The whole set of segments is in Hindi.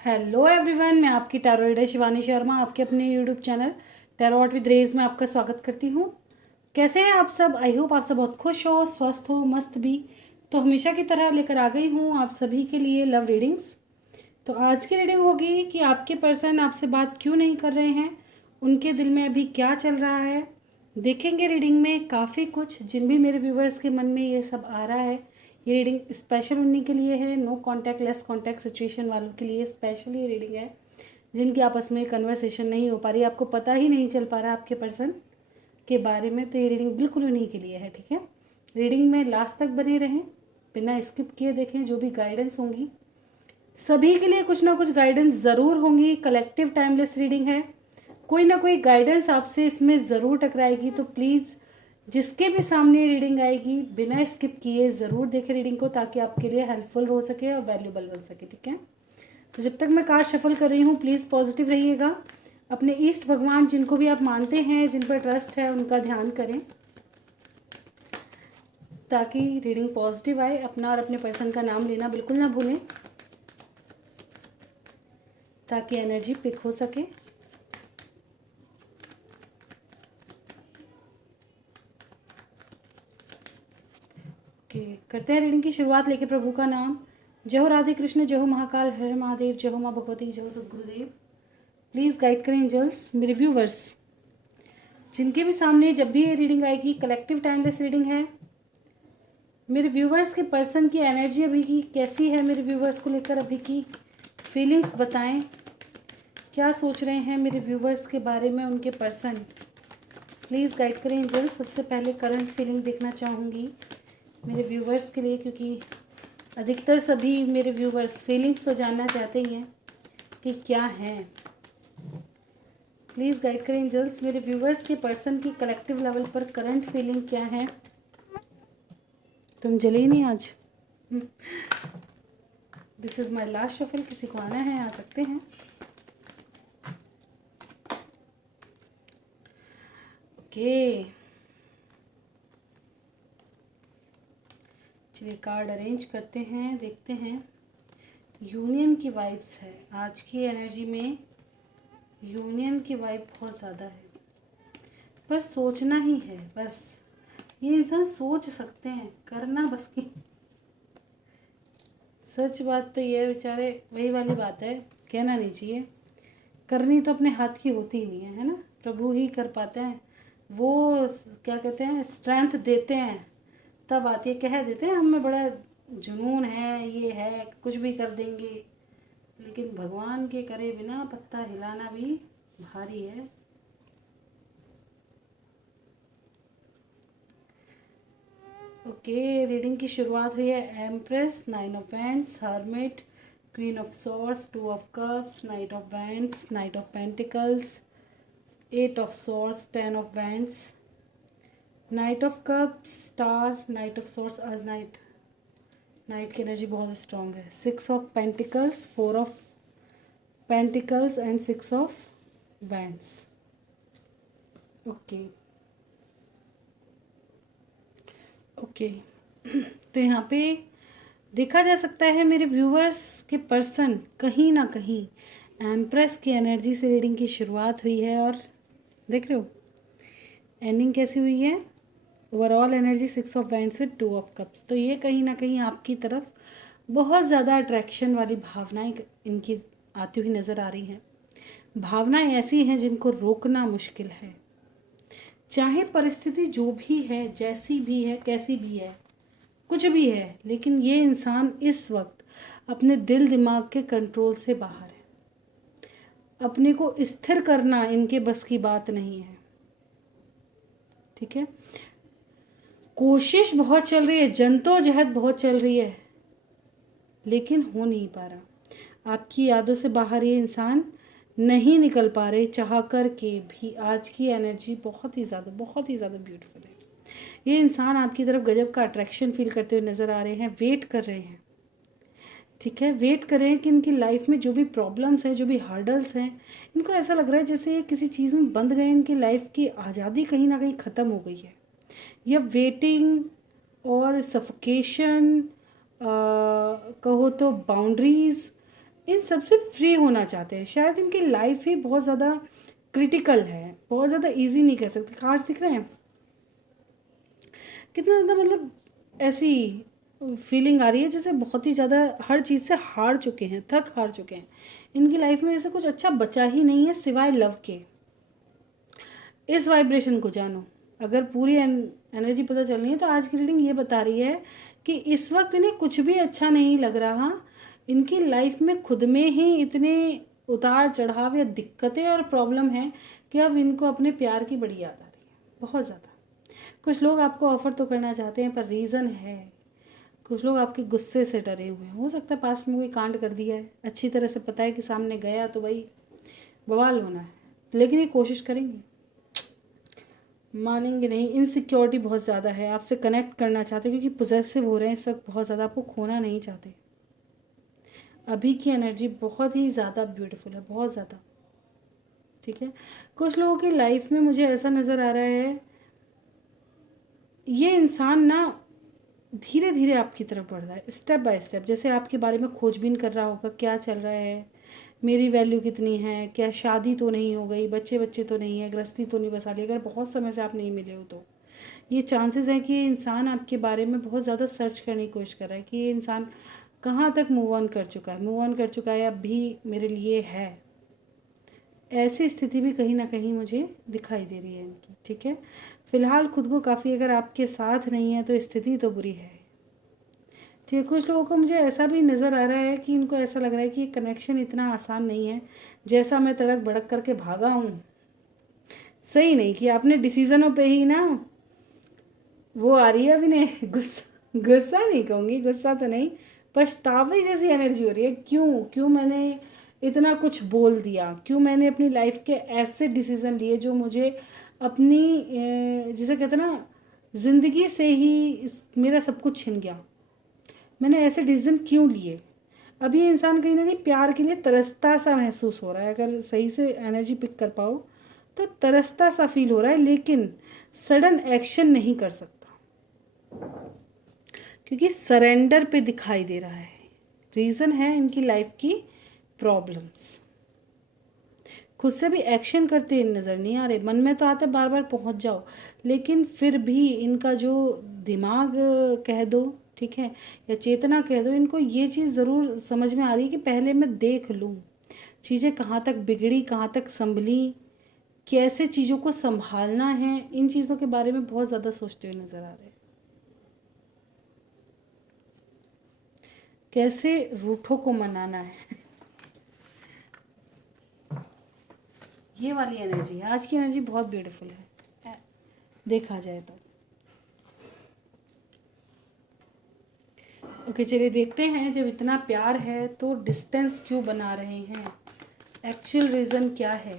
हेलो एवरीवन, मैं आपकी टैरो रीडर शिवानी शर्मा आपके अपने यूट्यूब चैनल टैरोट विद रेज में आपका स्वागत करती हूँ। कैसे हैं आप सब? आई होप आप सब बहुत खुश हो, स्वस्थ हो, मस्त भी। तो हमेशा की तरह लेकर आ गई हूँ आप सभी के लिए लव रीडिंग्स। तो आज की रीडिंग होगी कि आपके पर्सन आपसे बात क्यों नहीं कर रहे हैं, उनके दिल में अभी क्या चल रहा है। देखेंगे रीडिंग में काफ़ी कुछ, जिन भी मेरे व्यूवर्स के मन में ये सब आ रहा है। ये रीडिंग स्पेशल उन्हीं के लिए है, no contact less contact situation वालों के लिए स्पेशल ये रीडिंग है, जिनकी आपस में कन्वर्सेशन नहीं हो पा रही, आपको पता ही नहीं चल पा रहा आपके पर्सन के बारे में। तो ये रीडिंग बिल्कुल उन्हीं के लिए है, ठीक है। रीडिंग में लास्ट तक बने रहें, बिना स्किप किए देखें। जो भी गाइडेंस होंगी सभी के लिए कुछ ना कुछ गाइडेंस ज़रूर होंगी। कलेक्टिव टाइमलेस रीडिंग है, कोई ना कोई गाइडेंस आपसे इसमें ज़रूर टकराएगी। तो प्लीज़ जिसके भी सामने रीडिंग आएगी बिना स्किप किए ज़रूर देखें रीडिंग को, ताकि आपके लिए हेल्पफुल हो सके और वैल्यूबल बन सके, ठीक है। तो जब तक मैं कार्ड शफल कर रही हूँ प्लीज़ पॉजिटिव रहिएगा। अपने ईष्ट भगवान जिनको भी आप मानते हैं, जिन पर ट्रस्ट है, उनका ध्यान करें ताकि रीडिंग पॉजिटिव आए। अपना और अपने पर्सन का नाम लेना बिल्कुल ना भूलें ताकि एनर्जी पिक हो सके। ओके, करते हैं रीडिंग की शुरुआत लेके प्रभु का नाम। जय हो राधे कृष्ण, जय हो महाकाल, हर हर महादेव, जय हो माँ भगवती, जय हो सदगुरुदेव। प्लीज़ गाइड करें एंजल्स मेरे व्यूवर्स, जिनके भी सामने जब भी ये रीडिंग आएगी। कलेक्टिव टाइमलेस रीडिंग है। मेरे व्यूवर्स के पर्सन की एनर्जी अभी की कैसी है, मेरे व्यूवर्स को लेकर अभी की फीलिंग्स बताएं। क्या सोच रहे हैं मेरे व्यूवर्स के बारे में उनके पर्सन? प्लीज़ गाइड करें एंजल्स। सबसे पहले करंट फीलिंग देखना चाहूँगी मेरे व्यूवर्स के लिए, क्योंकि अधिकतर सभी मेरे व्यूवर्स फीलिंग्स तो जानना चाहते ही हैं कि क्या है। प्लीज़ गाइड करें एंजल्स, मेरे व्यूवर्स के पर्सन की कलेक्टिव लेवल पर करंट फीलिंग क्या है। तुम जले ही नहीं आज। This is my last shuffle. किसी को आना है आ सकते हैं। ओके, चलिए कार्ड अरेंज करते हैं, देखते हैं। यूनियन की वाइब्स है आज की एनर्जी में। यूनियन की वाइब बहुत ज़्यादा है, पर सोचना ही है बस। ये इंसान सोच सकते हैं, करना बस की। सच बात तो ये बेचारे वही वाली बात है, कहना नहीं चाहिए। करनी तो अपने हाथ की होती ही नहीं है ना। प्रभु ही कर पाते हैं। वो क्या कहते हैं, स्ट्रेंथ देते हैं, तब आती है। कह देते हैं हमें बड़ा जुनून है, ये है, कुछ भी कर देंगे, लेकिन भगवान के करे बिना पत्ता हिलाना भी भारी है। ओके, रीडिंग की शुरुआत हुई है empress, 9 of wands, hermit, queen of swords, 2 of cups, night of wands, night of pentacles, 8 of swords, 10 of wands, night of cups, star, night of swords. आज नाइट की एनर्जी बहुत स्ट्रांग है। 6 of pentacles, 4 of pentacles and 6 of wands. Okay okay, तो यहाँ पे देखा जा सकता है मेरे व्यूवर्स के पर्सन कहीं ना कहीं एम्प्रेस की एनर्जी से रीडिंग की शुरुआत हुई है, और देख रहे हो एंडिंग कैसी हुई है। Overall energy 6 of wands with 2 of cups. तो ये कहीं ना कहीं आपकी तरफ बहुत ज़्यादा अट्रैक्शन वाली भावनाएं इनकी आती हुई नज़र आ रही हैं। भावनाएं ऐसी हैं जिनको रोकना मुश्किल है, चाहे परिस्थिति जो भी है, जैसी भी है, कैसी भी है, कुछ भी है, लेकिन ये इंसान इस वक्त अपने दिल दिमाग के कंट्रोल से बाहर है। अपने को स्थिर करना इनके बस की बात नहीं है, ठीक है। कोशिश बहुत चल रही है, जद्दोजहद बहुत चल रही है, लेकिन हो नहीं पा रहा। आपकी यादों से बाहर ये इंसान नहीं निकल पा रहे, चाह कर के भी। आज की एनर्जी बहुत ही ज़्यादा ब्यूटीफुल है। ये इंसान आपकी तरफ गजब का अट्रैक्शन फील करते हुए नज़र आ रहे हैं, वेट कर रहे हैं, ठीक है। वेट कर रहे हैं कि इनकी लाइफ में जो भी प्रॉब्लम्स हैं, जो भी हर्डल्स हैं, इनको ऐसा लग रहा है जैसे ये किसी चीज़ में बंध गए, इनकी लाइफ की आज़ादी कहीं ना कहीं ख़त्म हो गई है। या वेटिंग और सफोकेशन, कहो तो बाउंड्रीज, इन सबसे फ्री होना चाहते हैं। शायद इनकी लाइफ ही बहुत ज़्यादा क्रिटिकल है, बहुत ज़्यादा इजी नहीं कह सकते। कार्ड्स दिख रहे हैं कितना ज़्यादा, मतलब ऐसी फीलिंग आ रही है जैसे बहुत ही ज़्यादा हर चीज़ से हार चुके हैं, थक हार चुके हैं। इनकी लाइफ में जैसे कुछ अच्छा बचा ही नहीं है सिवाय लव के। इस वाइब्रेशन को जानो। अगर पूरी एनर्जी पता चलनी है तो आज की रीडिंग ये बता रही है कि इस वक्त इन्हें कुछ भी अच्छा नहीं लग रहा। इनकी लाइफ में खुद में ही इतने उतार चढ़ाव या दिक्कतें और प्रॉब्लम है कि अब इनको अपने प्यार की बड़ी याद आ रही है, बहुत ज़्यादा। कुछ लोग आपको ऑफर तो करना चाहते हैं पर रीज़न है, कुछ लोग आपके गुस्से से डरे हुए हैं। हो सकता है पास्ट में कोई कांड कर दिया है, अच्छी तरह से पता है कि सामने गया तो भाई बवाल होना है, लेकिन ये कोशिश करेंगे, मानेंगे नहीं। इनसिक्योरिटी बहुत ज़्यादा है, आपसे कनेक्ट करना चाहते हैं क्योंकि पोजेसिव हो रहे हैं इस वक्त बहुत ज़्यादा, आपको खोना नहीं चाहते। अभी की एनर्जी बहुत ही ज़्यादा ब्यूटीफुल है, बहुत ज़्यादा, ठीक है। कुछ लोगों की लाइफ में मुझे ऐसा नज़र आ रहा है ये इंसान ना धीरे धीरे आपकी तरफ बढ़ रहा है, स्टेप बाय स्टेप। जैसे आपके बारे में खोजबीन कर रहा होगा, क्या चल रहा है, मेरी वैल्यू कितनी है, क्या शादी तो नहीं हो गई, बच्चे बच्चे तो नहीं है, गृहस्थी तो नहीं बसा ली। अगर बहुत समय से आप नहीं मिले हो तो ये चांसेस हैं कि ये इंसान आपके बारे में बहुत ज़्यादा सर्च करने की कोशिश कर रहा है कि ये इंसान कहाँ तक मूव ऑन कर चुका है, मूव ऑन कर चुका है, अब भी मेरे लिए है। ऐसी स्थिति भी कहीं ना कहीं मुझे दिखाई दे रही है इनकी, ठीक है। फिलहाल खुद को काफ़ी, अगर आपके साथ नहीं है तो स्थिति तो बुरी है, ठीक है। कुछ लोगों को मुझे ऐसा भी नज़र आ रहा है कि इनको ऐसा लग रहा है कि ये कनेक्शन इतना आसान नहीं है जैसा मैं तड़क भड़क करके भागा हूँ, सही नहीं कि आपने डिसीज़नों पे ही ना वो आ रही है अभी ने गुस्सा, गुस्सा नहीं कहूँगी, गुस्सा तो नहीं, पछतावे जैसी एनर्जी हो रही है। क्यों क्यों मैंने इतना कुछ बोल दिया, क्यों मैंने अपनी लाइफ के ऐसे डिसीज़न लिए जो मुझे अपनी जिसे कहते हैं ना ज़िंदगी से ही मेरा सब कुछ छिन गया, मैंने ऐसे डिसीजन क्यों लिए। अभी ये इंसान कहीं ना कहीं प्यार के लिए तरसता सा महसूस हो रहा है, अगर सही से एनर्जी पिक कर पाओ तो तरसता सा फील हो रहा है, लेकिन सडन एक्शन नहीं कर सकता क्योंकि सरेंडर पे दिखाई दे रहा है। रीज़न है इनकी लाइफ की प्रॉब्लम्स, खुद से भी एक्शन करते नज़र नहीं आ रहे। मन में तो आते बार बार पहुंच जाओ, लेकिन फिर भी इनका जो दिमाग कह दो, ठीक है, या चेतना कह दो, इनको ये चीज़ ज़रूर समझ में आ रही है कि पहले मैं देख लूँ चीज़ें कहाँ तक बिगड़ी, कहाँ तक संभली, कैसे चीज़ों को संभालना है। इन चीज़ों के बारे में बहुत ज़्यादा सोचते हुए नज़र आ रहे हैं। कैसे रूठों को मनाना है ये वाली एनर्जी है। आज की एनर्जी बहुत ब्यूटीफुल है देखा जाए तो। ओके चलिए देखते हैं, जब इतना प्यार है तो डिस्टेंस क्यों बना रहे हैं, एक्चुअल रीज़न क्या है,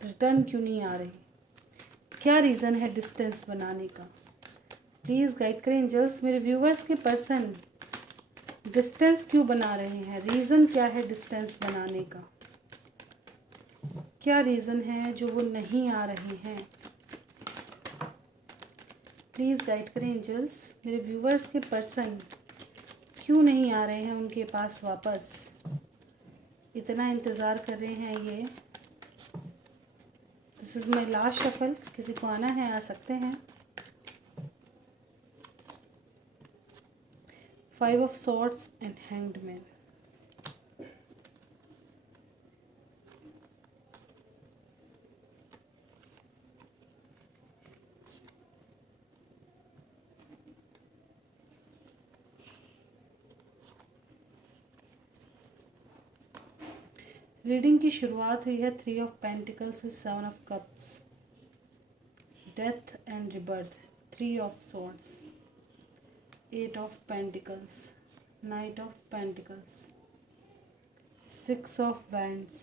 रिटर्न क्यों नहीं आ रही, क्या रीज़न है डिस्टेंस बनाने का। प्लीज़ गाइड करें एंजल्स, मेरे व्यूवर्स के पर्सन डिस्टेंस क्यों बना रहे हैं, रीज़न क्या है डिस्टेंस बनाने का, क्या रीज़न है जो वो नहीं आ रहे हैं। प्लीज़ गाइड करें एंजल्स, मेरे व्यूवर्स के पर्सन क्यों नहीं आ रहे हैं उनके पास वापस, इतना इंतज़ार कर रहे हैं ये। This is my last shuffle, किसी को आना है आ सकते हैं। 5 of Swords and Hanged Man। Reading की शुरुआत हुई है 3 of Pentacles से 7 of Cups, death and rebirth, 3 of Swords, 8 of Pentacles, Knight of Pentacles, 6 of Wands,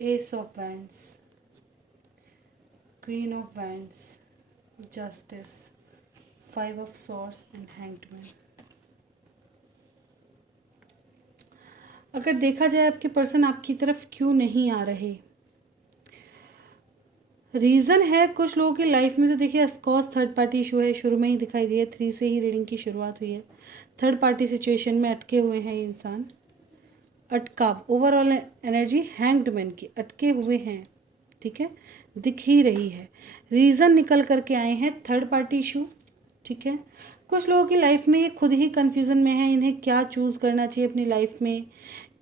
Ace of Wands, Queen of Wands, Justice, 5 of Swords and Hanged Man। अगर देखा जाए आपके पर्सन आपकी तरफ क्यों नहीं आ रहे, रीज़न है कुछ लोगों की लाइफ में तो देखिए ऑफकोर्स थर्ड पार्टी इशू है, शुरू में ही दिखाई दिया, 3 से ही रीडिंग की शुरुआत हुई है। थर्ड पार्टी सिचुएशन में अटके हुए हैं ये इंसान, अटकाव, ओवरऑल एनर्जी हैंग्ड मैन की, अटके हुए हैं, ठीक है, दिख ही रही है। रीज़न निकल करके आए हैं थर्ड पार्टी इशू, ठीक है। कुछ लोगों की लाइफ में ये खुद ही कन्फ्यूज़न में है, इन्हें क्या चूज़ करना चाहिए अपनी लाइफ में,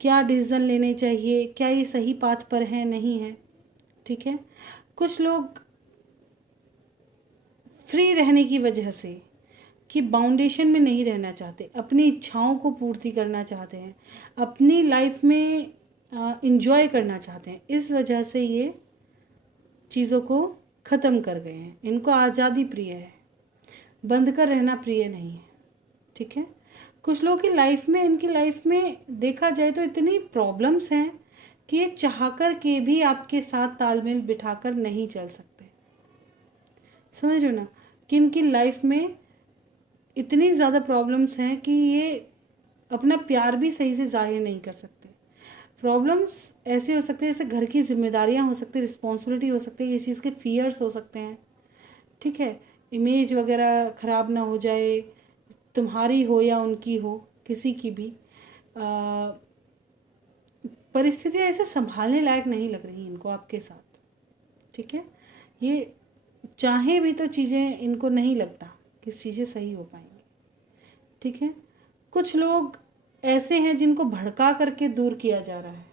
क्या डिसीज़न लेने चाहिए, क्या ये सही पाथ पर है नहीं है, ठीक है। कुछ लोग फ्री रहने की वजह से कि बाउंडेशन में नहीं रहना चाहते, अपनी इच्छाओं को पूर्ति करना चाहते हैं, अपनी लाइफ में इंजॉय करना चाहते हैं, इस वजह से ये चीज़ों को ख़त्म कर गए हैं। इनको आज़ादी प्रिय है, बंद कर रहना प्रिय नहीं है, ठीक है। कुछ लोगों की लाइफ में, इनकी लाइफ में देखा जाए तो इतनी प्रॉब्लम्स हैं कि ये चाह कर के भी आपके साथ तालमेल बिठाकर नहीं चल सकते। समझ रहे हो ना, कि इनकी लाइफ में इतनी ज़्यादा प्रॉब्लम्स हैं कि ये अपना प्यार भी सही से जाहिर नहीं कर सकते। प्रॉब्लम्स ऐसे हो सकते हैं जैसे घर की जिम्मेदारियां हो सकती है, रिस्पॉन्सिबिलिटी हो सकती है, किसी चीज़ के फियर्स हो सकते हैं, ठीक है। इमेज वगैरह ख़राब ना हो जाए, तुम्हारी हो या उनकी हो, किसी की भी परिस्थितियाँ ऐसे संभालने लायक नहीं लग रही इनको आपके साथ, ठीक है। ये चाहे भी तो चीज़ें इनको नहीं लगता कि चीज़ें सही हो पाएंगी, ठीक है। कुछ लोग ऐसे हैं जिनको भड़का करके दूर किया जा रहा है,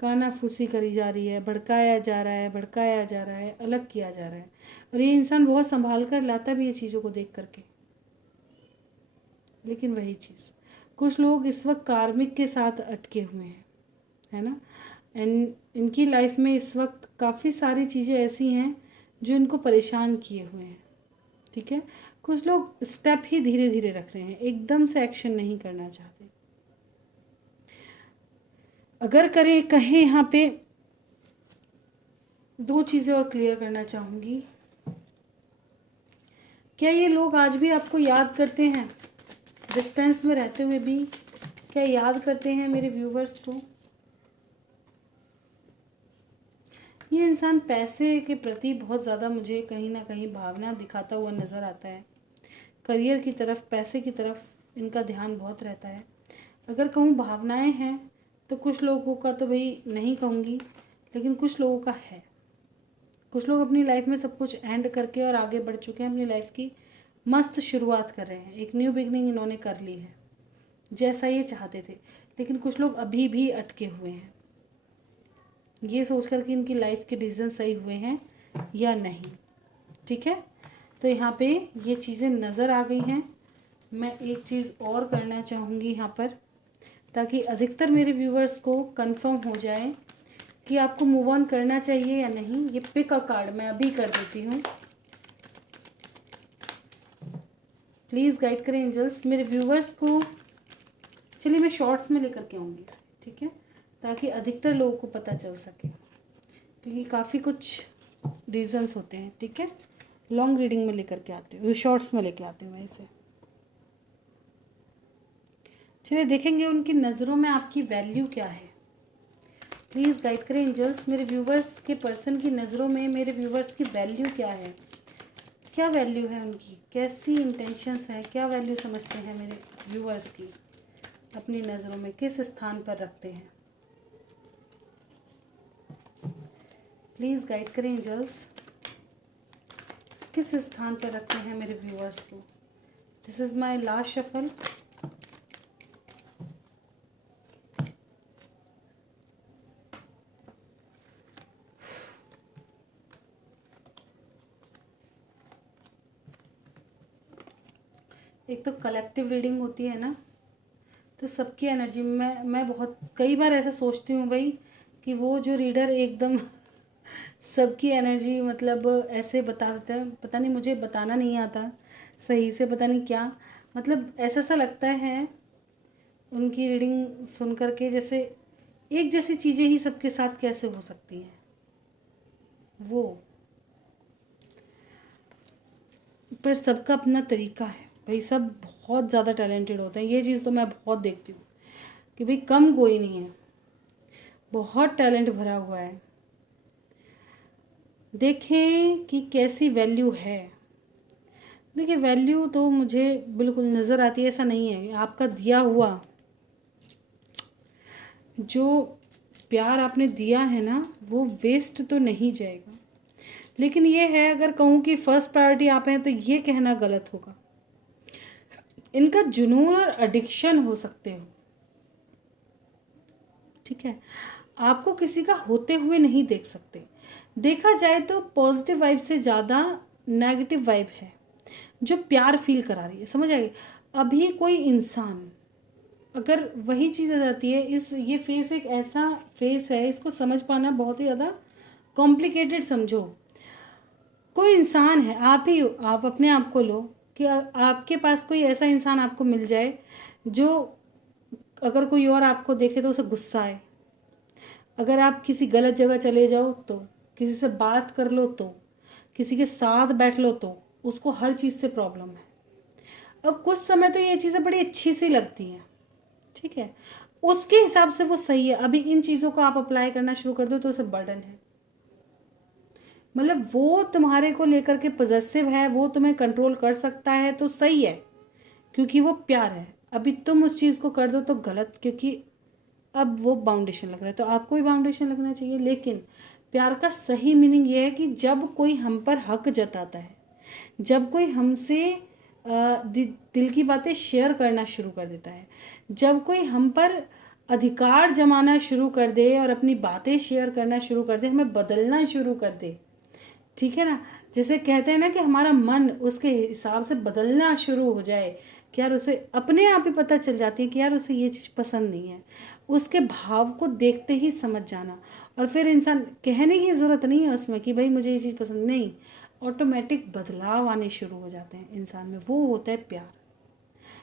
कानाफूसी करी जा रही है, भड़काया जा रहा है, भड़काया जा रहा है, अलग किया जा रहा है, और ये इंसान बहुत संभाल कर लाता भी है चीज़ों को देख करके। लेकिन वही चीज़, कुछ लोग इस वक्त कार्मिक के साथ अटके हुए हैं, है ना। एंड इनकी लाइफ में इस वक्त काफ़ी सारी चीज़ें ऐसी हैं जो इनको परेशान किए हुए हैं, ठीक है। कुछ लोग स्टेप ही धीरे धीरे रख रहे हैं, एकदम से एक्शन नहीं करना चाहते। अगर कहें यहाँ पे दो चीज़ें और क्लियर करना चाहूँगी। क्या ये लोग आज भी आपको याद करते हैं, डिस्टेंस में रहते हुए भी क्या याद करते हैं मेरे व्यूवर्स को? ये इंसान पैसे के प्रति बहुत ज़्यादा मुझे कहीं ना कहीं भावना दिखाता हुआ नज़र आता है। करियर की तरफ, पैसे की तरफ इनका ध्यान बहुत रहता है। अगर कहूँ भावनाएं हैं तो कुछ लोगों का तो भाई नहीं कहूँगी, लेकिन कुछ लोगों का है। कुछ लोग अपनी लाइफ में सब कुछ एंड करके और आगे बढ़ चुके हैं, अपनी लाइफ की मस्त शुरुआत कर रहे हैं, एक न्यू बिगनिंग इन्होंने कर ली है जैसा ये चाहते थे। लेकिन कुछ लोग अभी भी अटके हुए हैं, ये सोचकर कि इनकी लाइफ के डिसीजन सही हुए हैं या नहीं, ठीक है। तो यहाँ पे ये चीज़ें नज़र आ गई हैं। मैं एक चीज़ और करना चाहूँगी यहाँ पर, ताकि अधिकतर मेरे व्यूवर्स को कंफर्म हो जाए कि आपको मूव ऑन करना चाहिए या नहीं। ये पिक अ कार्ड मैं अभी कर देती हूँ, प्लीज़ गाइड करें एंजल्स मेरे व्यूवर्स को। चलिए मैं शॉर्ट्स में लेकर के आऊँगी इसे, ठीक है, ताकि अधिकतर लोगों को पता चल सके, क्योंकि काफ़ी कुछ रीजंस होते हैं, ठीक है। लॉन्ग रीडिंग में लेकर के आती हूँ, शॉर्ट्स में लेकर आती हूँ मैं इसे। चलिए देखेंगे उनकी नज़रों में आपकी वैल्यू क्या है। प्लीज़ गाइड करें एंजल्स मेरे व्यूवर्स के पर्सन की नज़रों में मेरे व्यूवर्स की वैल्यू क्या है, क्या वैल्यू है उनकी, कैसी इंटेंशंस है, क्या वैल्यू समझते हैं मेरे व्यूवर्स की, अपनी नज़रों में किस स्थान पर रखते हैं। प्लीज़ गाइड करें एंजल्स, किस स्थान पर रखते हैं मेरे व्यूवर्स को। This is my last shuffle. एक तो कलेक्टिव रीडिंग होती है ना, तो सबकी एनर्जी मैं बहुत कई बार ऐसा सोचती हूँ भाई कि वो जो रीडर एकदम सबकी एनर्जी मतलब ऐसे बता देता है, पता नहीं मुझे बताना नहीं आता सही से, पता नहीं क्या, मतलब ऐसा सा लगता है उनकी रीडिंग सुन करके जैसे एक जैसी चीज़ें ही सबके साथ कैसे हो सकती हैं। वो पर सबका अपना तरीका है भाई, सब बहुत ज़्यादा टैलेंटेड होते हैं, ये चीज़ तो मैं बहुत देखती हूँ कि भाई कम कोई नहीं है, बहुत टैलेंट भरा हुआ है। देखें कि कैसी वैल्यू है। देखिए वैल्यू तो मुझे बिल्कुल नज़र आती है, ऐसा नहीं है। आपका दिया हुआ जो प्यार आपने दिया है ना वो वेस्ट तो नहीं जाएगा। लेकिन ये है, अगर कहूँ कि फर्स्ट प्रायोरिटी आप हैं तो ये कहना गलत होगा। इनका जुनून और एडिक्शन हो सकते हो, ठीक है। आपको किसी का होते हुए नहीं देख सकते। देखा जाए तो पॉजिटिव वाइब से ज़्यादा नेगेटिव वाइब है जो प्यार फील करा रही है, समझ आएगी। अभी कोई इंसान अगर वही चीज़ आ जाती है, ये फेस एक ऐसा फेस है, इसको समझ पाना बहुत ही ज़्यादा कॉम्प्लिकेटेड समझो। कोई इंसान है, आप ही हो, आप अपने आप को लो कि आपके पास कोई ऐसा इंसान आपको मिल जाए जो अगर कोई और आपको देखे तो उसे गुस्सा आए, अगर आप किसी गलत जगह चले जाओ तो, किसी से बात कर लो तो, किसी के साथ बैठ लो तो उसको हर चीज़ से प्रॉब्लम है। अब कुछ समय तो ये चीज़ें बड़ी अच्छी सी लगती हैं, ठीक है, उसके हिसाब से वो सही है। अभी इन चीज़ों को आप अप्लाई करना शुरू कर दो तो उसे बर्डन है। मतलब वो तुम्हारे को लेकर के पॉजेसिव है, वो तुम्हें कंट्रोल कर सकता है तो सही है, क्योंकि वो प्यार है। अभी तुम उस चीज़ को कर दो तो गलत, क्योंकि अब वो बाउंडेशन लग रहा है। तो आपको भी बाउंडेशन लगना चाहिए। लेकिन प्यार का सही मीनिंग ये है कि जब कोई हम पर हक जताता है, जब कोई हमसे दिल की बातें शेयर करना शुरू कर देता है, जब कोई हम पर अधिकार जमाना शुरू कर दे और अपनी बातें शेयर करना शुरू कर दे, हमें बदलना शुरू कर दे, ठीक है ना। जैसे कहते हैं ना कि हमारा मन उसके हिसाब से बदलना शुरू हो जाए कि यार उसे अपने आप ही पता चल जाती है कि यार उसे ये चीज़ पसंद नहीं है, उसके भाव को देखते ही समझ जाना। और फिर इंसान कहने की ज़रूरत नहीं है उसमें कि भाई मुझे ये चीज़ पसंद नहीं, ऑटोमेटिक बदलाव आने शुरू हो जाते हैं इंसान में, वो होता है प्यार।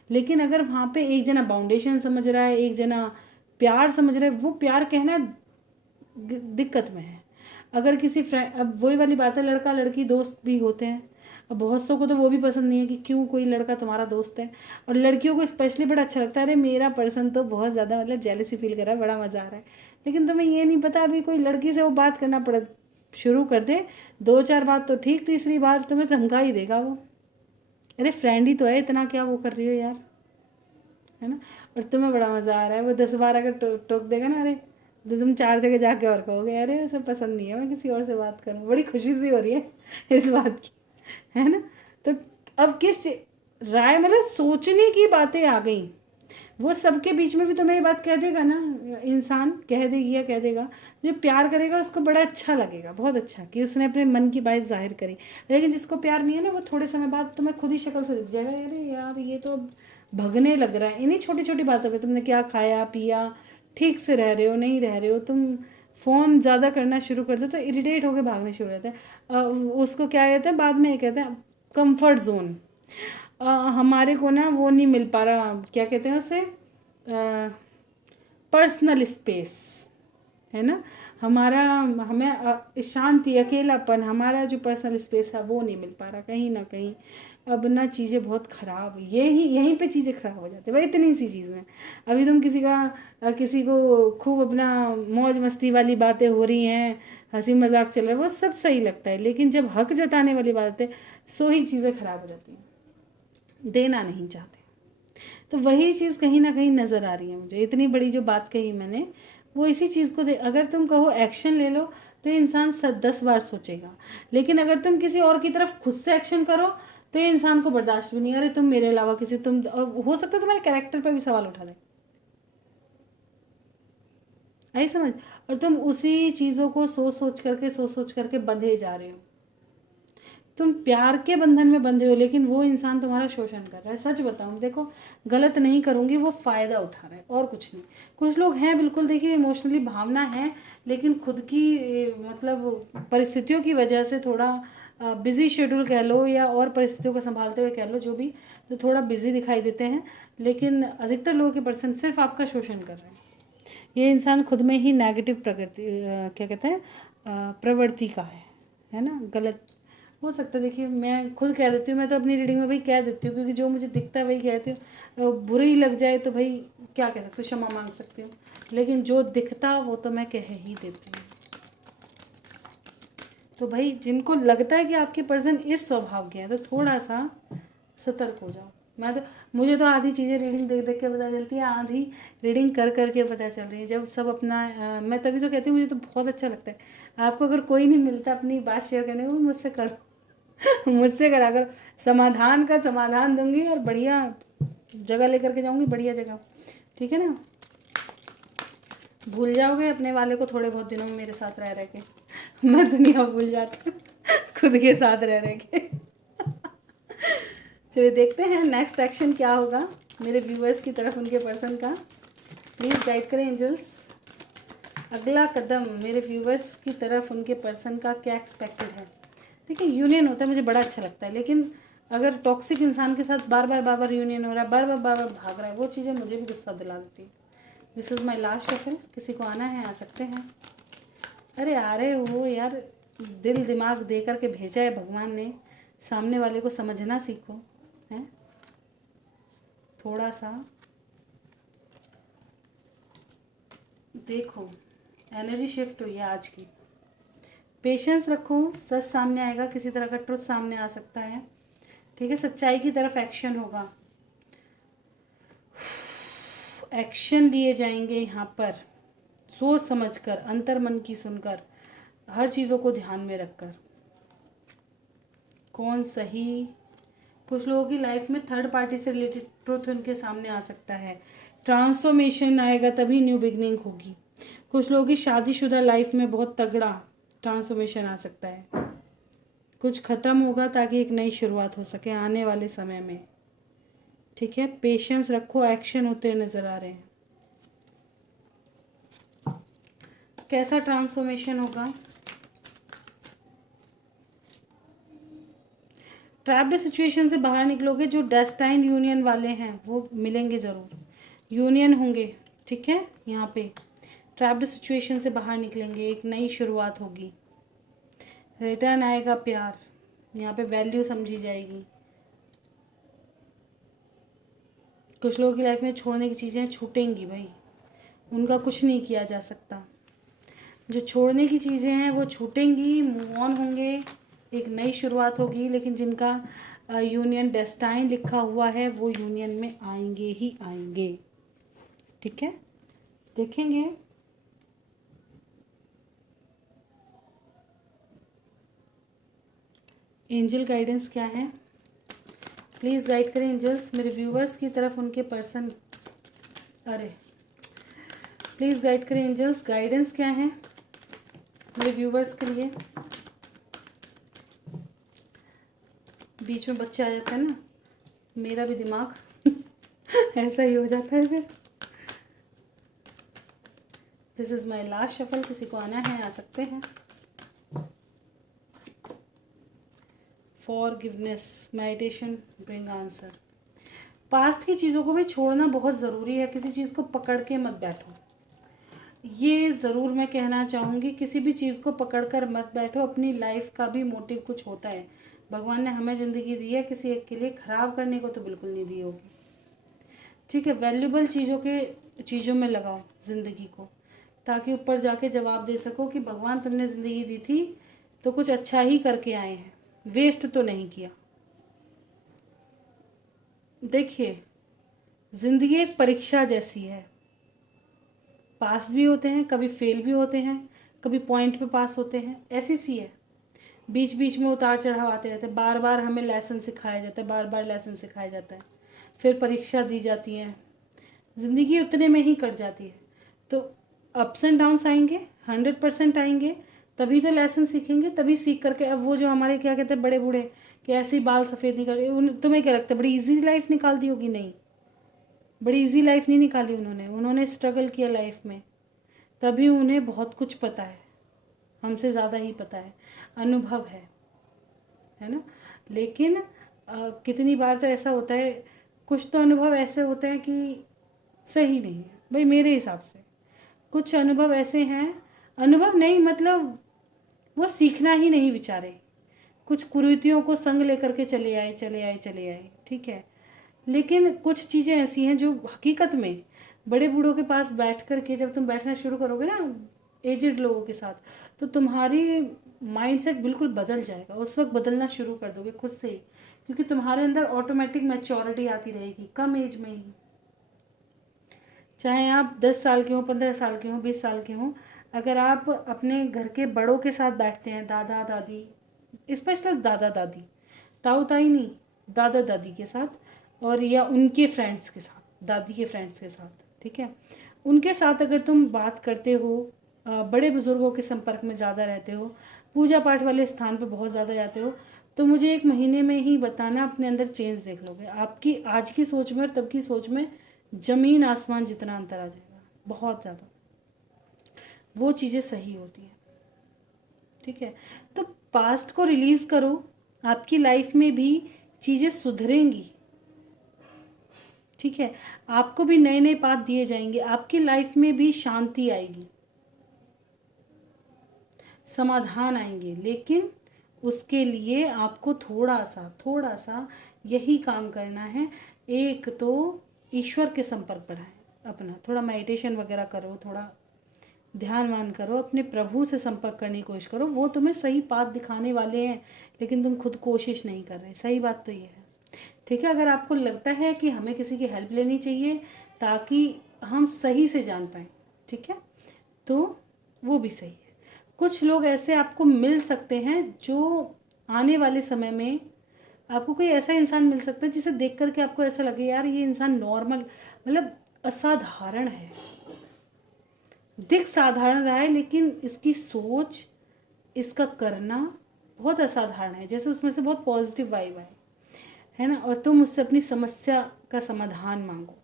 लेकिन अगर वहाँ पे एक जना बाउंडेशन समझ रहा है, एक जना प्यार समझ रहा है, वो प्यार कहना दिक्कत में है। अगर किसी फ्रेंड, अब वही वाली बात है, लड़का लड़की दोस्त भी होते हैं। अब बहुत सौ को तो वो भी पसंद नहीं है कि क्यों कोई लड़का तुम्हारा दोस्त है, और लड़कियों को स्पेशली बड़ा अच्छा लगता है, अरे मेरा पर्सन तो बहुत ज़्यादा मतलब जेलसी फील कर रहा है, बड़ा मज़ा आ रहा है। लेकिन तुम्हें ये नहीं पता, अभी कोई लड़की से वो बात करना पड़ शुरू कर दे, दो चार बात तो ठीक, तीसरी बार तुम्हें धमका ही देगा वो, अरे फ्रेंड ही तो है, इतना क्या वो कर रही हो यार, है ना। और तुम्हें बड़ा मज़ा आ रहा है, वो 10 बार अगर टोक देगा ना, अरे तो तुम 4 जगह जाके और कहोगे अरे उसे पसंद नहीं है, मैं किसी और से बात करूँ, बड़ी खुशी सी हो रही है इस बात की, है ना। तो अब राय मतलब सोचने की बातें आ गई। वो सबके बीच में भी तुम्हें ये बात कह देगा ना, इंसान कह देगी या कह देगा, जो प्यार करेगा उसको बड़ा अच्छा लगेगा, बहुत अच्छा कि उसने अपने मन की बात जाहिर करी। लेकिन जिसको प्यार नहीं है ना, वो थोड़े समय बाद तुम्हें खुद ही शक्ल से दिख जाएगा, अरे यार ये तो भगने लग रहा है इन्हीं छोटी छोटी बातों पे। तुमने क्या खाया पिया, ठीक से रह रहे हो नहीं रह रहे हो, तुम फ़ोन ज़्यादा करना शुरू कर दो तो इरिटेट होकर भागने शुरू हो जाते हैं। उसको क्या कहते हैं बाद में, ये कहते हैं कंफर्ट जोन। हमारे को ना वो नहीं मिल पा रहा, क्या कहते हैं उसे, पर्सनल स्पेस, है ना। हमारा हमें शांति अकेलापन, हमारा जो पर्सनल स्पेस है वो नहीं मिल पा रहा कहीं ना कहीं। अब ना चीज़ें बहुत ख़राब, यहीं पे चीज़ें ख़राब हो जाती है भाई, इतनी सी चीज़ें। अभी तुम किसी को खूब अपना मौज मस्ती वाली बातें हो रही हैं, हंसी मजाक चल रहा है, वो सब सही लगता है, लेकिन जब हक जताने वाली बात है सो ही चीज़ें ख़राब हो जाती हैं, देना नहीं चाहते। तो वही चीज़ कहीं ना कहीं नज़र आ रही है मुझे, इतनी बड़ी जो बात कही मैंने वो इसी चीज़ को अगर तुम कहो एक्शन ले लो तो इंसान 10 बार सोचेगा। लेकिन अगर तुम किसी और की तरफ खुद से एक्शन करो तो ये इंसान को बर्दाश्त भी नहीं, अरे तुम मेरे अलावा किसी, तुम, और हो सकता है तुम्हारे कैरेक्टर पर भी सवाल उठा दे, आई समझ। और तुम उसी चीज़ों को सोच सोच करके बंधे जा रहे हो। तुम प्यार के बंधन में बंधे हो, लेकिन वो इंसान तुम्हारा शोषण कर रहा है। सच बताऊं, देखो गलत नहीं करूंगी, वो फ़ायदा उठा रहा है और कुछ नहीं। कुछ लोग हैं बिल्कुल, देखिए इमोशनली भावना है, लेकिन खुद की मतलब परिस्थितियों की वजह से थोड़ा बिजी शेड्यूल कह लो या और परिस्थितियों को संभालते हुए कह लो, जो भी, तो थोड़ा बिजी दिखाई देते हैं। लेकिन अधिकतर लोगों के पर्सन सिर्फ आपका शोषण कर रहे हैं। ये इंसान खुद में ही नेगेटिव प्रकृति क्या कहते हैं प्रवृत्ति का है ना, गलत हो सकता है। देखिए मैं खुद कह देती हूँ, मैं तो अपनी रीडिंग में भाई कह देती हूँ, क्योंकि जो मुझे दिखता है वही कहती हूँ। बुरी लग जाए तो भाई क्या कह सकते हो, क्षमा मांग सकती हूँ, लेकिन जो दिखता वो तो मैं कह ही देती हूँ। तो भाई जिनको लगता है कि आपके पर्सन इस स्वभाव के हैं तो थोड़ा सा सतर्क हो जाओ। मैं तो मुझे तो आधी चीज़ें रीडिंग देख देख के पता चलती है, आधी रीडिंग कर कर के पता चल रही है। जब सब अपना मैं तभी तो कहती हूँ मुझे तो बहुत अच्छा लगता है। आपको अगर कोई नहीं मिलता अपनी बात शेयर करने को, मुझसे करो मुझसे करा करो। समाधान का समाधान दूंगी और बढ़िया जगह लेकर के जाऊंगी, बढ़िया जगह, ठीक है ना। भूल जाओगे अपने वाले को थोड़े बहुत दिनों में मेरे साथ रह रह के। मैं दुनिया भूल जाती हूँ खुद के साथ रह रह के। चलिए देखते हैं नेक्स्ट एक्शन क्या होगा मेरे व्यूअर्स की तरफ उनके पर्सन का। प्लीज़ गाइड करें एंजल्स। अगला कदम मेरे व्यूअर्स की तरफ उनके पर्सन का क्या एक्सपेक्टेड है। देखिए यूनियन होता है, मुझे बड़ा अच्छा लगता है, लेकिन अगर टॉक्सिक इंसान के साथ बार बार यूनियन हो रहा है, बार बार भाग रहा है, वो चीज़ें मुझे भी गुस्सा दिला देती है। This is my last shuffle. किसी को आना है आ सकते हैं। अरे आ रहे हो यार, दिल दिमाग दे करके भेजा है भगवान ने, सामने वाले को समझना सीखो हैं थोड़ा सा। देखो एनर्जी शिफ्ट हुई है आज की। पेशेंस रखो, सच सामने आएगा, किसी तरह का ट्रुथ सामने आ सकता है, ठीक है। सच्चाई की तरफ एक्शन होगा, एक्शन लिए जाएंगे यहाँ पर, सोच समझकर, अंतर मन की सुनकर, हर चीज़ों को ध्यान में रखकर। कौन सही, कुछ लोगों की लाइफ में थर्ड पार्टी से रिलेटेड ट्रुथ उनके सामने आ सकता है। ट्रांसफॉर्मेशन आएगा तभी न्यू बिगनिंग होगी। कुछ लोगों की शादीशुदा लाइफ में बहुत तगड़ा ट्रांसफॉर्मेशन आ सकता है। कुछ ख़त्म होगा ताकि एक नई शुरुआत हो सके आने वाले समय में, ठीक है। पेशेंस रखो, एक्शन होते नज़र आ रहे हैं। कैसा ट्रांसफॉर्मेशन होगा। ट्रैप्ड सिचुएशन से बाहर निकलोगे। जो डेस्टाइन यूनियन वाले हैं वो मिलेंगे ज़रूर, यूनियन होंगे, ठीक है। यहाँ पे ट्रैप्ड सिचुएशन से बाहर निकलेंगे, एक नई शुरुआत होगी, रिटर्न आएगा प्यार, यहाँ पे वैल्यू समझी जाएगी। कुछ लोगों की लाइफ में छोड़ने की चीज़ें छूटेंगी भाई, उनका कुछ नहीं किया जा सकता। जो छोड़ने की चीज़ें हैं वो छूटेंगी, मूव ऑन होंगे, एक नई शुरुआत होगी। लेकिन जिनका यूनियन डेस्टाइन लिखा हुआ है वो यूनियन में आएंगे ही आएंगे, ठीक है। देखेंगे एंजल गाइडेंस क्या है। प्लीज़ गाइड करें एंजल्स मेरे व्यूवर्स की तरफ उनके पर्सन। अरे प्लीज़ गाइड करें एंजल्स, गाइडेंस क्या है मेरे व्यूवर्स के लिए। बीच में बच्चे आ जाते हैं ना, मेरा भी दिमाग ऐसा ही हो जाता है फिर। This is my last shuffle. किसी को आना है आ सकते हैं। Forgiveness, meditation bring answer. Past की चीज़ों को भी छोड़ना बहुत ज़रूरी है, किसी चीज़ को पकड़ के मत बैठो। ये ज़रूर मैं कहना चाहूँगी, किसी भी चीज़ को पकड़ कर मत बैठो। अपनी लाइफ का भी मोटिव कुछ होता है। भगवान ने हमें ज़िंदगी दी है, किसी एक के लिए ख़राब करने को तो बिल्कुल नहीं दी होगी, ठीक है। वैल्यूबल चीज़ों में लगाओ ज़िंदगी को, ताकि ऊपर जाके जवाब दे सको कि भगवान तुमने ज़िंदगी दी थी तो कुछ अच्छा ही करके आए हैं, वेस्ट तो नहीं किया। देखिए ज़िंदगी एक परीक्षा जैसी है, पास भी होते हैं, कभी फेल भी होते हैं, कभी पॉइंट पे पास होते हैं, ऐसी सी है। बीच बीच में उतार चढ़ाव आते रहते हैं, बार बार हमें लेसन सिखाया जाता है, बार बार लेसन सिखाया जाता है, फिर परीक्षा दी जाती है, ज़िंदगी उतने में ही कट जाती है। तो अप्स एंड डाउन्स आएंगे, 100% आएंगे, तभी तो लेसन सीखेंगे, तभी सीख करके। अब वो जो हमारे क्या कहते हैं बड़े बूढ़े कि ऐसे ही बाल सफ़ेद निकाल, तुम्हें क्या लगता है बड़ी इजी लाइफ निकाल दी होगी? नहीं, बड़ी इजी लाइफ नहीं निकाली उन्होंने स्ट्रगल किया लाइफ में, तभी उन्हें बहुत कुछ पता है, हमसे ज़्यादा ही पता है, अनुभव है ना। लेकिन कितनी बार तो ऐसा होता है, कुछ तो अनुभव ऐसे होते हैं कि सही नहीं है भाई मेरे हिसाब से। कुछ अनुभव ऐसे हैं, अनुभव नहीं मतलब वो सीखना ही नहीं बेचारे, कुछ कुरीतियों को संग लेकर के चले आए, ठीक है। लेकिन कुछ चीज़ें ऐसी हैं जो हकीकत में बड़े बूढ़ों के पास बैठ कर के जब तुम बैठना शुरू करोगे ना एजड लोगों के साथ, तो तुम्हारी माइंडसेट बिल्कुल बदल जाएगा। उस वक्त बदलना शुरू कर दोगे खुद से ही क्योंकि तुम्हारे अंदर ऑटोमेटिक मैच्योरिटी आती रहेगी कम एज में ही। चाहे आप 10 साल के हो, 15 साल के हो, 20 साल के हो, अगर आप अपने घर के बड़ों के साथ बैठते हैं, दादा दादी, स्पेशल दादा दादी, ताऊ ताई नहीं, दादा दादी के साथ, और या उनके फ्रेंड्स के साथ, दादी के फ्रेंड्स के साथ, ठीक है, उनके साथ अगर तुम बात करते हो, बड़े बुजुर्गों के संपर्क में ज़्यादा रहते हो, पूजा पाठ वाले स्थान पर बहुत ज़्यादा जाते हो, तो मुझे 1 महीने में ही बताना अपने अंदर चेंज देख लोगे। आपकी आज की सोच में और तब की सोच में ज़मीन आसमान जितना अंतर आ जाएगा, बहुत ज़्यादा। वो चीज़ें सही होती हैं, ठीक है। तो पास्ट को रिलीज़ करो, आपकी लाइफ में भी चीज़ें सुधरेंगी, ठीक है। आपको भी नए नए पाथ दिए जाएंगे, आपकी लाइफ में भी शांति आएगी, समाधान आएंगे, लेकिन उसके लिए आपको थोड़ा सा यही काम करना है। एक तो ईश्वर के संपर्क बढ़ाएं अपना, थोड़ा मेडिटेशन वगैरह करो, थोड़ा ध्यान वान करो, अपने प्रभु से संपर्क करने की कोशिश करो। वो तुम्हें सही पाथ दिखाने वाले हैं, लेकिन तुम खुद कोशिश नहीं कर रहे। सही बात तो ये है, ठीक है। अगर आपको लगता है कि हमें किसी की हेल्प लेनी चाहिए ताकि हम सही से जान पाएँ, ठीक है, तो वो भी सही है। कुछ लोग ऐसे आपको मिल सकते हैं जो आने वाले समय में आपको कोई ऐसा इंसान मिल सकता है जिसे देख करके आपको ऐसा लगे यार ये इंसान नॉर्मल, मतलब असाधारण है, दिख साधारण रहा है लेकिन इसकी सोच, इसका करना बहुत असाधारण है, जैसे उसमें से बहुत पॉजिटिव वाइब है ना। और तुम उससे अपनी समस्या का समाधान मांगो,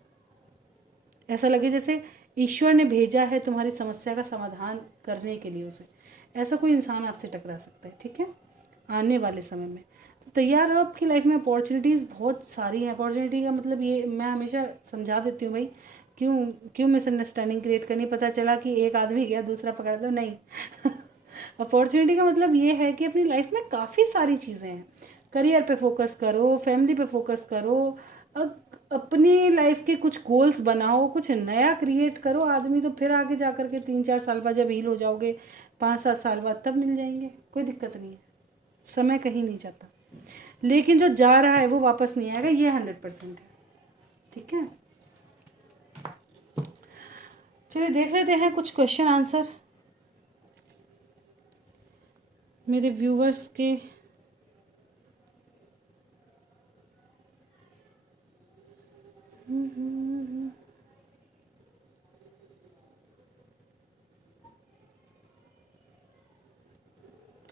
ऐसा लगे जैसे ईश्वर ने भेजा है तुम्हारी समस्या का समाधान करने के लिए उसे। ऐसा कोई इंसान आपसे टकरा सकता है, ठीक है, आने वाले समय में। तो तैयार रहो, आपकी लाइफ में अपॉर्चुनिटीज़ बहुत सारी हैं। अपॉर्चुनिटी का मतलब ये मैं हमेशा समझा देती हूँ भाई, क्यों क्यों मिसअंडरस्टैंडिंग क्रिएट करनी। पता चला कि एक आदमी गया दूसरा पकड़ लो, नहीं। अपॉर्चुनिटी का मतलब ये है कि अपनी लाइफ में काफ़ी सारी चीज़ें हैं। करियर पे फोकस करो, फैमिली पे फोकस करो, अपनी लाइफ के कुछ गोल्स बनाओ, कुछ नया क्रिएट करो। आदमी तो फिर आगे जा कर के 3-4 साल बाद जब हील हो जाओगे, 5-7 साल बाद, तब मिल जाएंगे, कोई दिक्कत नहीं है। समय कहीं नहीं जाता, लेकिन जो जा रहा है वो वापस नहीं आएगा, ये 100% है, ठीक है। चलिए देख लेते हैं कुछ क्वेश्चन आंसर मेरे व्यूवर्स के।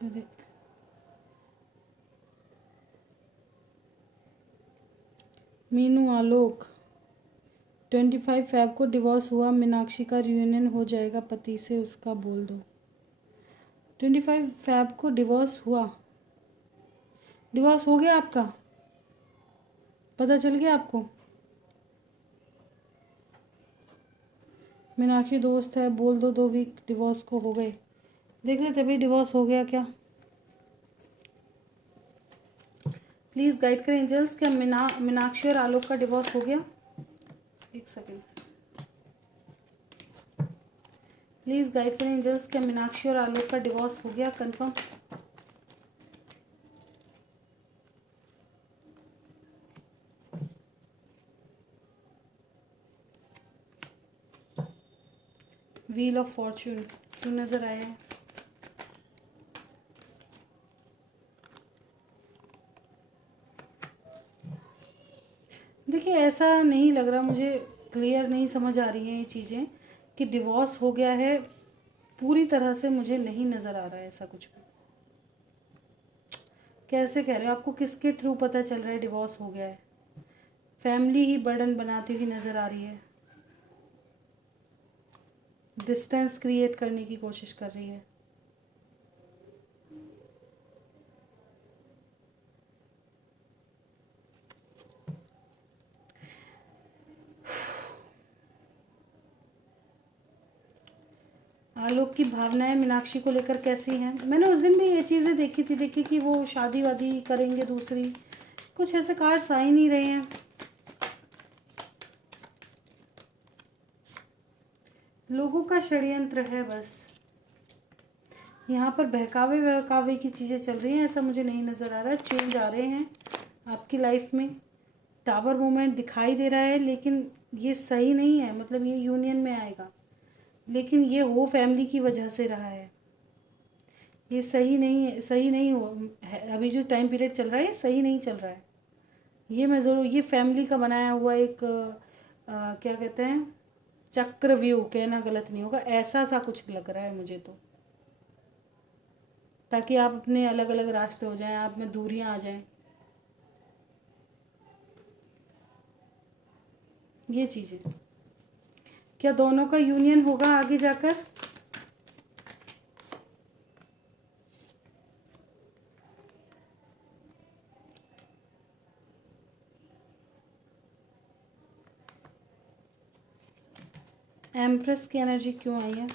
अरे मीनू आलोक, 25 फ़ैब को डिवोर्स हुआ, मीनाक्षी का रियूनियन हो जाएगा पति से, उसका बोल दो। 25 फ़ैब को डिवोर्स हुआ, डिवोर्स हो गया आपका, पता चल गया आपको। मीनाक्षी दोस्त है, बोल दो 2 वीक डिवोर्स को हो गए। देख लेते भाई डिवोर्स हो गया क्या, प्लीज़ गाइड करें एंजल्स। क्या मीनाक्षी और आलोक का डिवोर्स हो गया? एक सेकेंड, प्लीज़ गाइड करें एंजल्स। क्या मीनाक्षी और आलोक का डिवोर्स हो गया कंफर्म? व्हील ऑफ फॉर्च्यून क्यों नज़र आया है? देखिए ऐसा नहीं लग रहा मुझे, क्लियर नहीं समझ आ रही हैं ये चीज़ें कि डिवोर्स हो गया है, पूरी तरह से मुझे नहीं नज़र आ रहा है ऐसा कुछ भी। कैसे कह रहे हो, आपको किसके थ्रू पता चल रहा है डिवोर्स हो गया है? फैमिली ही बर्डन बनाती हुई नज़र आ रही है, डिस्टेंस क्रिएट करने की कोशिश कर रही है। आलोक की भावनाएं मीनाक्षी को लेकर कैसी हैं? मैंने उस दिन भी ये चीज़ें देखी कि वो शादी वादी करेंगे दूसरी, कुछ ऐसे कार्ड्स आ ही नहीं रहे हैं। लोगों का षड्यंत्र है बस, यहाँ पर बहकावे बहकावे की चीज़ें चल रही हैं, ऐसा मुझे नहीं नज़र आ रहा है। चेंज आ रहे हैं, आपकी लाइफ में टावर मूवमेंट दिखाई दे रहा है, लेकिन ये सही नहीं है। मतलब ये यूनियन में आएगा, लेकिन ये हो फैमिली की वजह से रहा है। ये सही नहीं है, सही नहीं हो है। अभी जो टाइम पीरियड चल रहा है ये सही नहीं चल रहा है। ये मैं ज़रूर, ये फैमिली का बनाया हुआ एक क्या कहते हैं, चक्रव्यूह, कहना गलत नहीं होगा, ऐसा सा कुछ लग रहा है मुझे तो, ताकि आप अपने अलग अलग रास्ते हो जाएं, आप में दूरियां आ जाएं, ये चीज़ें। क्या दोनों का यूनियन होगा आगे जाकर? एम्प्रेस की एनर्जी क्यों आई है?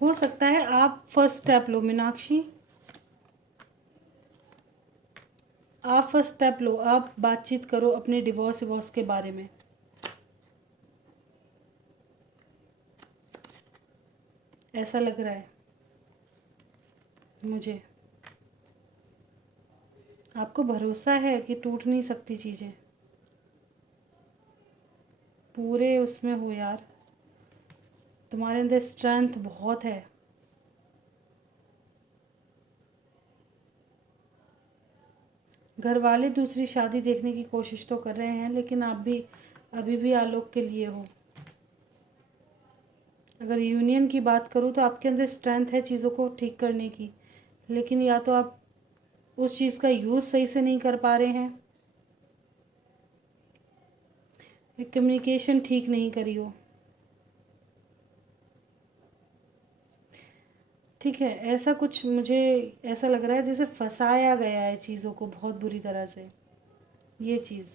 हो सकता है आप फर्स्ट स्टेप लो मीनाक्षी, आप फर्स्ट स्टेप लो, आप बातचीत करो अपने डिवोर्स विवोर्स के बारे में। ऐसा लग रहा है मुझे, आपको भरोसा है कि टूट नहीं सकती चीज़ें, पूरे उसमें हो यार, तुम्हारे अंदर स्ट्रेंथ बहुत है। घर वाले दूसरी शादी देखने की कोशिश तो कर रहे हैं, लेकिन आप भी अभी भी आलोक के लिए हो। अगर यूनियन की बात करूँ तो आपके अंदर स्ट्रेंथ है चीज़ों को ठीक करने की, लेकिन या तो आप उस चीज़ का यूज़ सही से नहीं कर पा रहे हैं, कम्युनिकेशन ठीक नहीं करी हो। ठीक है, ऐसा कुछ मुझे ऐसा लग रहा है जैसे फंसाया गया है चीज़ों को बहुत बुरी तरह से। ये चीज़,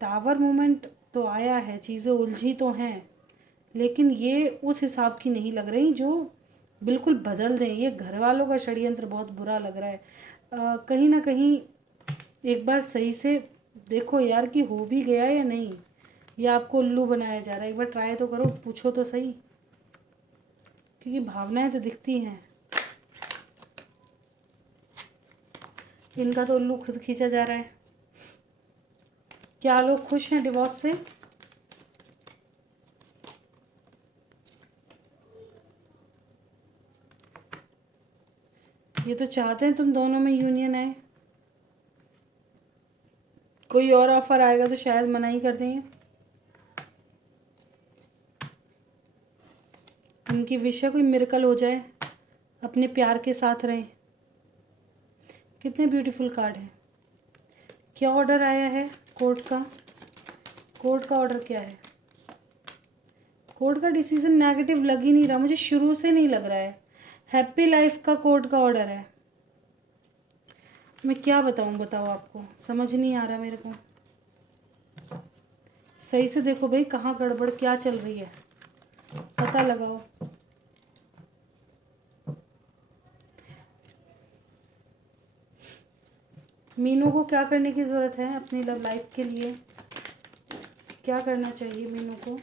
टावर मोमेंट तो आया है, चीज़ें उलझी तो हैं, लेकिन ये उस हिसाब की नहीं लग रही जो बिल्कुल बदल दें। ये घर वालों का षड्यंत्र बहुत बुरा लग रहा है। कहीं ना कहीं एक बार सही से देखो यार कि हो भी गया या नहीं, या आपको उल्लू बनाया जा रहा है। एक बार ट्राई तो करो, पूछो तो सही, क्योंकि भावनाएं तो दिखती हैं। इनका तो उल्लू खुद खींचा जा रहा है। क्या लोग खुश हैं डिवोर्स से? ये तो चाहते हैं तुम दोनों में यूनियन आए। कोई और ऑफर आएगा तो शायद मना ही कर देंगे। उनकी विश है कोई मिरेकल हो जाए, अपने प्यार के साथ रहें। कितने ब्यूटीफुल कार्ड है। क्या ऑर्डर आया है कोर्ट का? कोर्ट का ऑर्डर क्या है? कोर्ट का डिसीजन नेगेटिव लग ही नहीं रहा मुझे, शुरू से नहीं लग रहा है। हैप्पी लाइफ का कोर्ट का ऑर्डर है। मैं क्या बताऊं, बताओ, आपको समझ नहीं आ रहा मेरे को। सही से देखो भाई, कहाँ गड़बड़ क्या चल रही है, पता लगाओ। मीनू को क्या करने की ज़रूरत है अपनी लव लाइफ के लिए? क्या करना चाहिए मीनू को?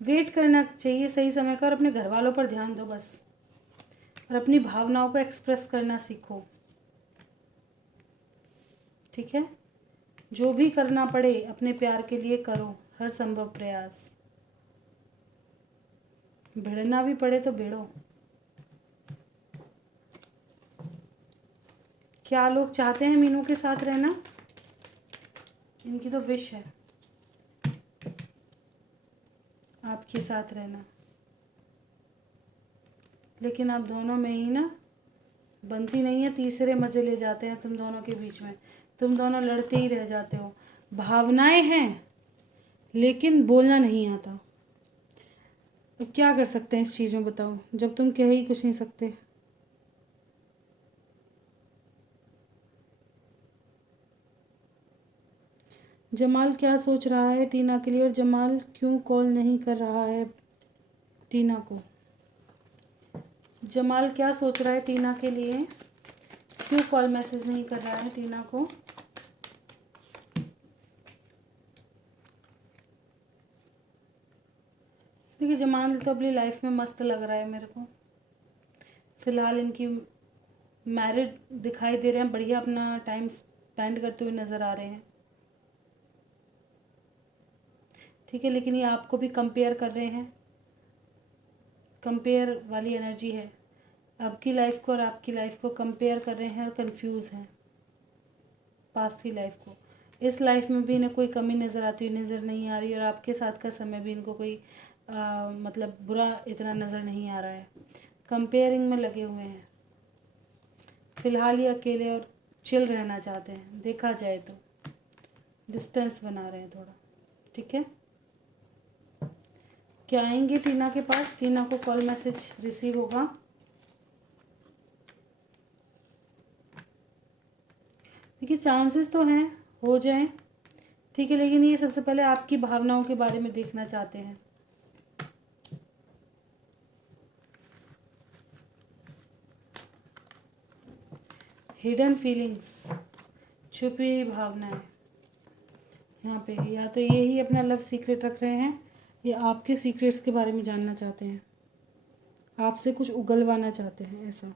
वेट करना चाहिए सही समय का, और अपने घर वालों पर ध्यान दो बस, और अपनी भावनाओं को एक्सप्रेस करना सीखो। ठीक है, जो भी करना पड़े अपने प्यार के लिए करो, हर संभव प्रयास। भिड़ना भी पड़े तो भिड़ो। क्या लोग चाहते हैं मीनू के साथ रहना? इनकी तो विश है आपके साथ रहना, लेकिन आप दोनों में ही ना बनती नहीं है, तीसरे मज़े ले जाते हैं तुम दोनों के बीच में। तुम दोनों लड़ते ही रह जाते हो। भावनाएं हैं लेकिन बोलना नहीं आता। तो क्या कर सकते हैं इस चीज़ में बताओ, जब तुम कह ही कुछ नहीं सकते। जमाल क्या सोच रहा है टीना के लिए, और जमाल क्यों कॉल नहीं कर रहा है टीना को? जमाल क्या सोच रहा है टीना के लिए, क्यों कॉल मैसेज नहीं कर रहा है टीना को? देखिए जमाल तो अपनी लाइफ में मस्त लग रहा है मेरे को। फिलहाल इनकी मैरिड दिखाई दे रहे हैं, बढ़िया अपना टाइम स्पेंड करते हुए नज़र आ रहे हैं। ठीक है, लेकिन ये आपको भी कंपेयर कर रहे हैं, कंपेयर वाली एनर्जी है। आपकी लाइफ को और आपकी लाइफ को कंपेयर कर रहे हैं और कंफ्यूज हैं पास्ट की लाइफ को। इस लाइफ में भी इन्हें कोई कमी नज़र आती हुई नज़र नहीं आ रही, और आपके साथ का समय भी इनको कोई मतलब बुरा इतना नज़र नहीं आ रहा है। कंपेयरिंग में लगे हुए हैं। फिलहाल ये अकेले और चिल रहना चाहते हैं, देखा जाए तो डिस्टेंस बना रहे हैं थोड़ा। ठीक है, क्या आएंगे टीना के पास? टीना को कॉल मैसेज रिसीव होगा। देखिए चांसेस तो हैं हो जाएं, ठीक है, लेकिन ये सबसे पहले आपकी भावनाओं के बारे में देखना चाहते हैं। हिडन फीलिंग्स, छुपी भावनाएं यहाँ पे, या तो यही अपना लव सीक्रेट रख रहे हैं या आपके सीक्रेट्स के बारे में जानना चाहते हैं, आपसे कुछ उगलवाना चाहते हैं ऐसा।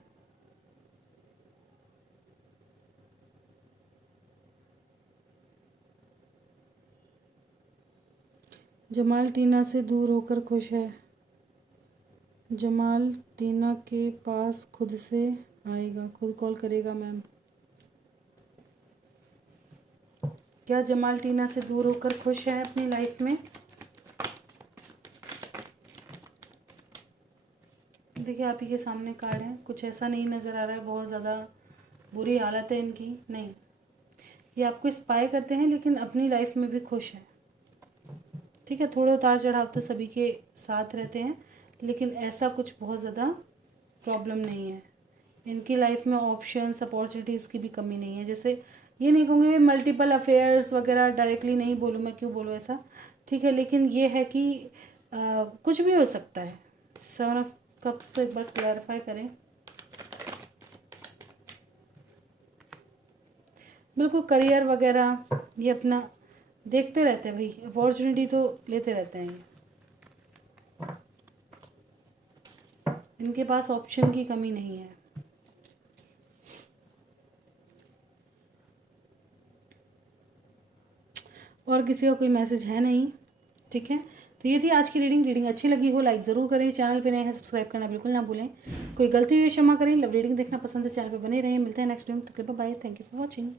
जमाल टीना से दूर होकर खुश है। जमाल टीना के पास खुद से आएगा, खुद कॉल करेगा मैम। क्या जमाल टीना से दूर होकर खुश है अपनी लाइफ में? देखिए आप ही के सामने कार्ड है, कुछ ऐसा नहीं नज़र आ रहा है बहुत ज़्यादा बुरी हालत है इनकी, नहीं। ये आपको स्पाई करते हैं लेकिन अपनी लाइफ में भी खुश है। ठीक है, थोड़े उतार चढ़ाव तो सभी के साथ रहते हैं, लेकिन ऐसा कुछ बहुत ज़्यादा प्रॉब्लम नहीं है। इनकी लाइफ में ऑप्शंस अपॉर्चुनिटीज़ की भी कमी नहीं है। जैसे ये नहीं कहूँगी मैं मल्टीपल अफेयर्स वगैरह डायरेक्टली नहीं बोलूँ, मैं क्यों बोलूँ ऐसा, ठीक है, लेकिन ये है कि कुछ भी हो सकता है। 7 ऑफ कप्स तो एक बार क्लैरिफाई करें। बिल्कुल करियर वगैरह ये अपना देखते रहते हैं भाई, अपॉर्चुनिटी तो लेते रहते हैं ये। इनके पास ऑप्शन की कमी नहीं है। और किसी का कोई मैसेज है नहीं, ठीक है। तो ये थी आज की रीडिंग अच्छी लगी हो लाइक ज़रूर करें, चैनल पे नए हैं सब्सक्राइब करना बिल्कुल ना भूलें, कोई गलती हुई क्षमा करें। लव रीडिंग देखना पसंद है चैनल पे बने रहें। मिलते हैं नेक्स्ट वीडियो में, तब तक bye, thank you for watching.